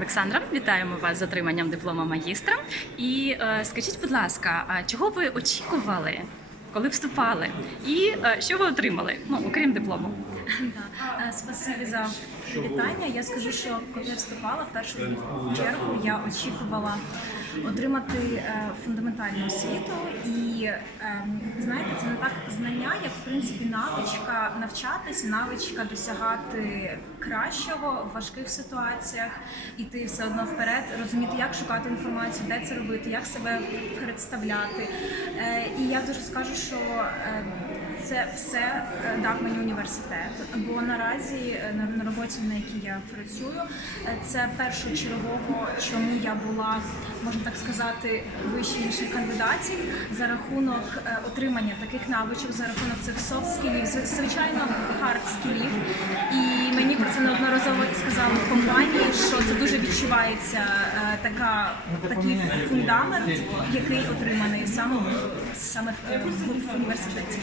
Олександра, вітаємо вас з отриманням диплома магістра. І е, скажіть, будь ласка, а чого ви очікували, коли вступали? І е, що ви отримали? Ну, окрім диплому? Е, Спасибі за привітання. Я скажу, що коли я вступала в першу чергу, я очікувала отримати е, фундаментальну освіту. І е, знаєте, це не так знання, як в принципі навичка навчатись, навичка досягати кращого в важких ситуаціях, іти все одно вперед, розуміти, як шукати інформацію, де це робити, як себе представляти. Е, І я дуже скажу, що е, це все е, дав мені університет, бо наразі е, на, роботі, на якій я працюю, це першочергово, чому я була, можна так сказати, вище інших кандидатів за рахунок отримання таких навичок, за рахунок цих soft скілів, звичайно, hard це неодноразово сказали в компанії, що це дуже відчувається е, така такий фундамент, який отриманий саме саме в університеті.